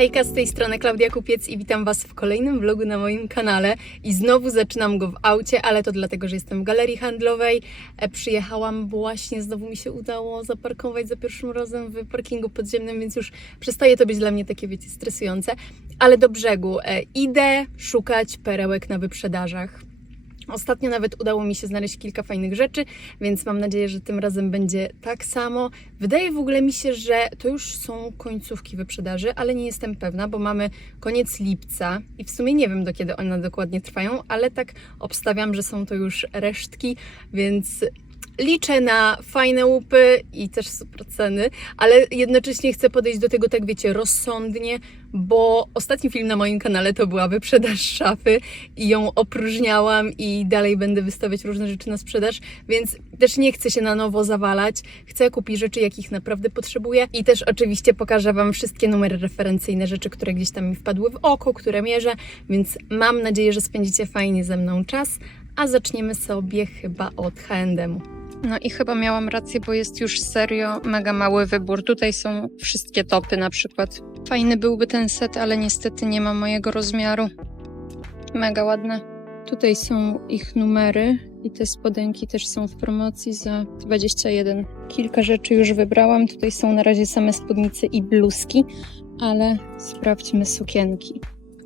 Hejka, z tej strony Klaudia Kupiec i witam Was w kolejnym vlogu na moim kanale. I znowu zaczynam go w aucie, ale to dlatego, że jestem w galerii handlowej. E, Przyjechałam właśnie, znowu mi się udało zaparkować za pierwszym razem w parkingu podziemnym, więc już przestaje to być dla mnie takie, wiecie, stresujące. Ale do brzegu e, idę szukać perełek na wyprzedażach. Ostatnio nawet udało mi się znaleźć kilka fajnych rzeczy, więc mam nadzieję, że tym razem będzie tak samo. Wydaje w ogóle mi się, że to już są końcówki wyprzedaży, ale nie jestem pewna, bo mamy koniec lipca i w sumie nie wiem do kiedy one dokładnie trwają, ale tak obstawiam, że są to już resztki, więc liczę na fajne łupy i też super ceny, ale jednocześnie chcę podejść do tego tak, wiecie, rozsądnie, bo ostatni film na moim kanale to była wyprzedaż szafy i ją opróżniałam i dalej będę wystawiać różne rzeczy na sprzedaż, więc też nie chcę się na nowo zawalać. Chcę kupić rzeczy, jakich naprawdę potrzebuję i też oczywiście pokażę Wam wszystkie numery referencyjne, rzeczy, które gdzieś tam mi wpadły w oko, które mierzę, więc mam nadzieję, że spędzicie fajnie ze mną czas, a zaczniemy sobie chyba od H&M-u. No i chyba miałam rację, bo jest już serio mega mały wybór. Tutaj są wszystkie topy na przykład. Fajny byłby ten set, ale niestety nie ma mojego rozmiaru. Mega ładne. Tutaj są ich numery i te spodenki też są w promocji za 21. Kilka rzeczy już wybrałam. Tutaj są na razie same spódnice i bluzki, ale sprawdźmy sukienki.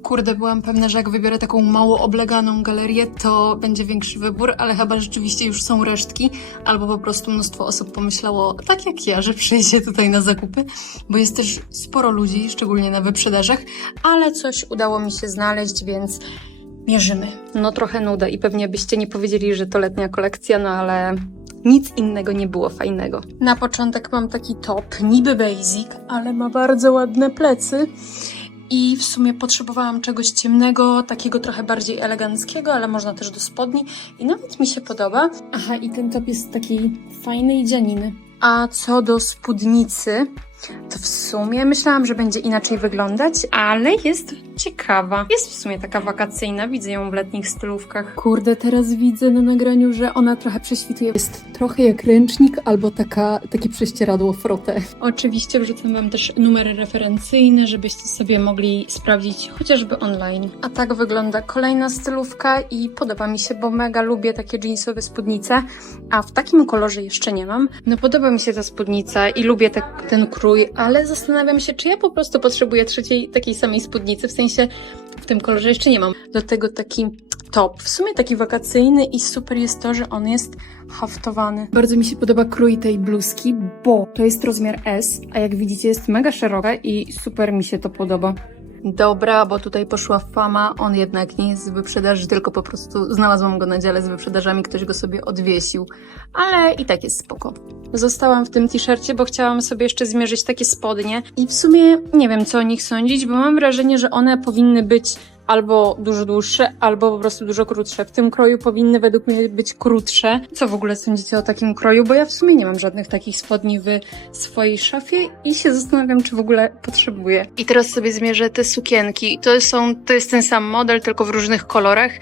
Kurde, byłam pewna, że jak wybiorę taką mało obleganą galerię, to będzie większy wybór, ale chyba rzeczywiście już są resztki, albo po prostu mnóstwo osób pomyślało, tak jak ja, że przyjdzie tutaj na zakupy, bo jest też sporo ludzi, szczególnie na wyprzedażach, ale coś udało mi się znaleźć, więc mierzymy. No trochę nuda i pewnie byście nie powiedzieli, że to letnia kolekcja, no ale nic innego nie było fajnego. Na początek mam taki top, niby basic, ale ma bardzo ładne plecy. I w sumie potrzebowałam czegoś ciemnego, takiego trochę bardziej eleganckiego, ale można też do spodni. I nawet mi się podoba. Aha, i ten top jest takiej fajnej dzianiny. A co do spódnicy, to w sumie myślałam, że będzie inaczej wyglądać, ale jest ciekawa. Jest w sumie taka wakacyjna, widzę ją w letnich stylówkach. Kurde, teraz widzę na nagraniu, że ona trochę prześwituje. Jest trochę jak ręcznik albo taka, takie prześcieradło frotę. Oczywiście wrzucam Wam też numery referencyjne, żebyście sobie mogli sprawdzić chociażby online. A tak wygląda kolejna stylówka i podoba mi się, bo mega lubię takie jeansowe spódnice, a w takim kolorze jeszcze nie mam. No podoba mi się ta spódnica i lubię te, ten krój, ale zastanawiam się, czy ja po prostu potrzebuję trzeciej takiej samej spódnicy, w sensie w tym kolorze jeszcze nie mam. Do tego taki top, w sumie taki wakacyjny i super jest to, że on jest haftowany. Bardzo mi się podoba krój tej bluzki, bo to jest rozmiar S, a jak widzicie jest mega szeroka i super mi się to podoba. Dobra, bo tutaj poszła fama, on jednak nie jest z wyprzedaży, tylko po prostu znalazłam go na dziale z wyprzedażami, ktoś go sobie odwiesił, ale i tak jest spoko. Zostałam w tym t-shircie, bo chciałam sobie jeszcze zmierzyć takie spodnie. I w sumie nie wiem co o nich sądzić, bo mam wrażenie, że one powinny być albo dużo dłuższe, albo po prostu dużo krótsze. W tym kroju powinny według mnie być krótsze. Co w ogóle sądzicie o takim kroju? Bo ja w sumie nie mam żadnych takich spodni w swojej szafie i się zastanawiam, czy w ogóle potrzebuję. I teraz sobie zmierzę te sukienki. To są, to jest ten sam model, tylko w różnych kolorach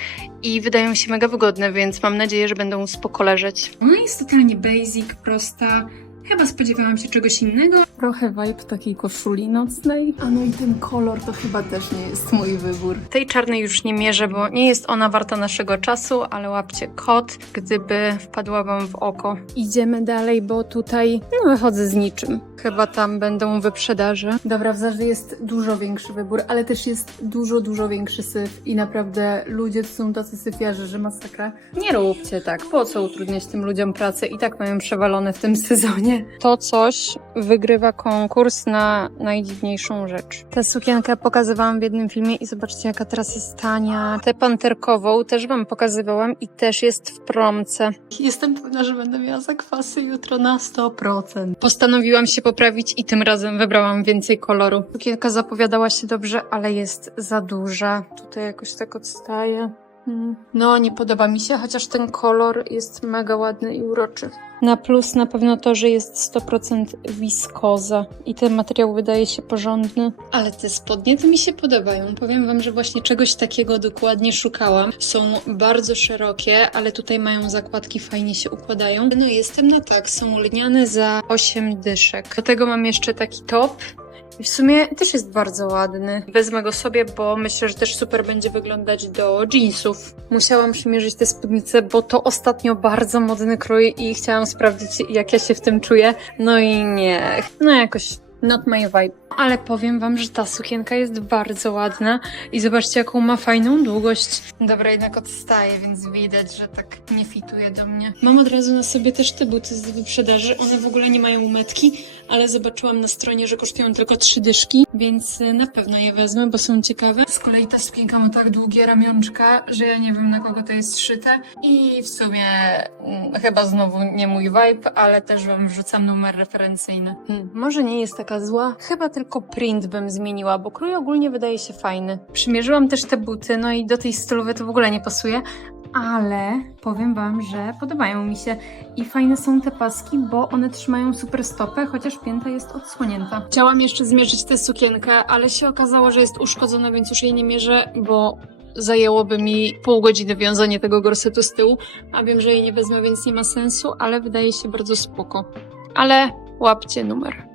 i wydają się mega wygodne, więc mam nadzieję, że będą spoko leżeć. No jest totalnie basic, prosta. Chyba spodziewałam się czegoś innego. Trochę vibe takiej koszuli nocnej. A no i ten kolor to chyba też nie jest mój wybór. Tej czarnej już nie mierzę, bo nie jest ona warta naszego czasu, ale łapcie kot, gdyby wpadła wam w oko. Idziemy dalej, bo tutaj no wychodzę z niczym. Chyba tam będą wyprzedaże. Dobra, w Zarze jest dużo większy wybór, ale też jest dużo, dużo większy syf i naprawdę ludzie są tacy syfiarze, że masakra. Nie róbcie tak, po co utrudniać tym ludziom pracę i tak mają przewalone w tym sezonie. To coś wygrywa konkurs na najdziwniejszą rzecz. Tę sukienkę pokazywałam w jednym filmie i zobaczcie jaka teraz jest tania. Tę panterkową też wam pokazywałam i też jest w promce. Jestem pewna, że będę miała zakwasy jutro na 100%. Postanowiłam się poprawić i tym razem wybrałam więcej koloru. Sukienka zapowiadała się dobrze, ale jest za duża. Tutaj jakoś tak odstaje. Hmm. No, nie podoba mi się, chociaż ten kolor jest mega ładny i uroczy. Na plus na pewno to, że jest 100% wiskoza i ten materiał wydaje się porządny. Ale te spodnie to mi się podobają. Powiem wam, że właśnie czegoś takiego dokładnie szukałam. Są bardzo szerokie, ale tutaj mają zakładki, fajnie się układają. No jestem na tak, są lniane za 8 dyszek. Do tego mam jeszcze taki top I w sumie też jest bardzo ładny. Wezmę go sobie, bo myślę, że też super będzie wyglądać do jeansów. Musiałam przymierzyć te spódnice, bo to ostatnio bardzo modny krój i chciałam sprawdzić, jak ja się w tym czuję. No i nie, no jakoś not my vibe. Ale powiem wam, że ta sukienka jest bardzo ładna i zobaczcie, jaką ma fajną długość. Dobra, jednak odstaje, więc widać, że tak nie fituje do mnie. Mam od razu na sobie też te buty z wyprzedaży. One w ogóle nie mają metki, ale zobaczyłam na stronie, że kosztują tylko trzy dyszki, więc y, na pewno je wezmę, bo są ciekawe. Z kolei ta sukienka ma tak długie ramionczka, że ja nie wiem na kogo to jest szyte i w sumie mm, chyba znowu nie mój vibe, ale też wam wrzucam numer referencyjny. Hmm, może nie jest taka zła, chyba tylko print bym zmieniła, bo krój ogólnie wydaje się fajny. Przymierzyłam też te buty, no i do tej stylowej to w ogóle nie pasuje, ale powiem Wam, że podobają mi się i fajne są te paski, bo one trzymają super stopę, chociaż pięta jest odsłonięta. Chciałam jeszcze zmierzyć tę sukienkę, ale się okazało, że jest uszkodzona, więc już jej nie mierzę, bo zajęłoby mi pół godziny wiązanie tego gorsetu z tyłu, a wiem, że jej nie wezmę, więc nie ma sensu, ale wydaje się bardzo spoko. Ale łapcie numer.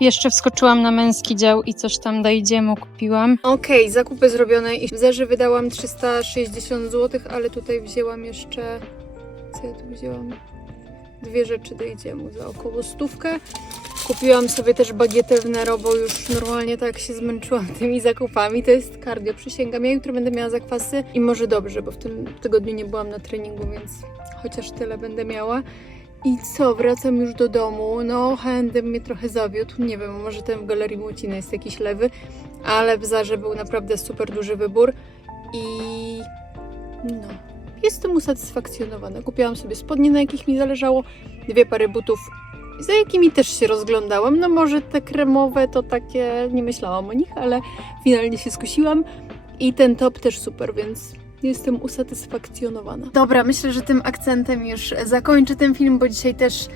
Jeszcze wskoczyłam na męski dział i coś tam dojdziemy kupiłam. Okej, okay, zakupy zrobione i w wydałam 360 zł, ale tutaj wzięłam jeszcze... Co ja tu wzięłam? Dwie rzeczy dojdziemy za około stówkę. Kupiłam sobie też bagietę w Nero, bo już normalnie tak się zmęczyłam tymi zakupami. To jest cardio, przysięgam. Ja jutro będę miała zakwasy i może dobrze, bo w tym tygodniu nie byłam na treningu, więc chociaż tyle będę miała. I co, wracam już do domu. No, handem mnie trochę zawiódł. Nie wiem, może ten w Galerii Młociny jest jakiś lewy, ale w Zarze był naprawdę super duży wybór i no, jestem usatysfakcjonowana. Kupiłam sobie spodnie, na jakich mi zależało, dwie pary butów, za jakimi też się rozglądałam. No może te kremowe to takie, nie myślałam o nich, ale finalnie się skusiłam. I ten top też super, więc jestem usatysfakcjonowana. Dobra, myślę, że tym akcentem już zakończę ten film, bo dzisiaj też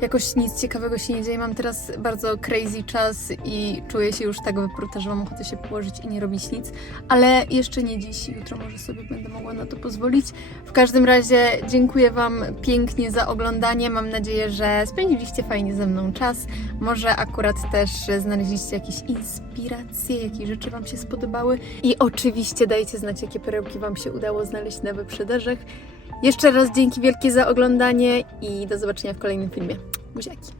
jakoś nic ciekawego się nie dzieje. Mam teraz bardzo crazy czas i czuję się już tak wypruta, że mam ochotę się położyć i nie robić nic, ale jeszcze nie dziś. Jutro może sobie będę mogła na to pozwolić. W każdym razie dziękuję Wam pięknie za oglądanie. Mam nadzieję, że spędziliście fajnie ze mną czas. Może akurat też znaleźliście jakieś inspiracje, jakie rzeczy Wam się spodobały. I oczywiście dajcie znać, jakie perełki Wam się udało znaleźć na wyprzedażach. Jeszcze raz dzięki wielkie za oglądanie i do zobaczenia w kolejnym filmie. Buziaki!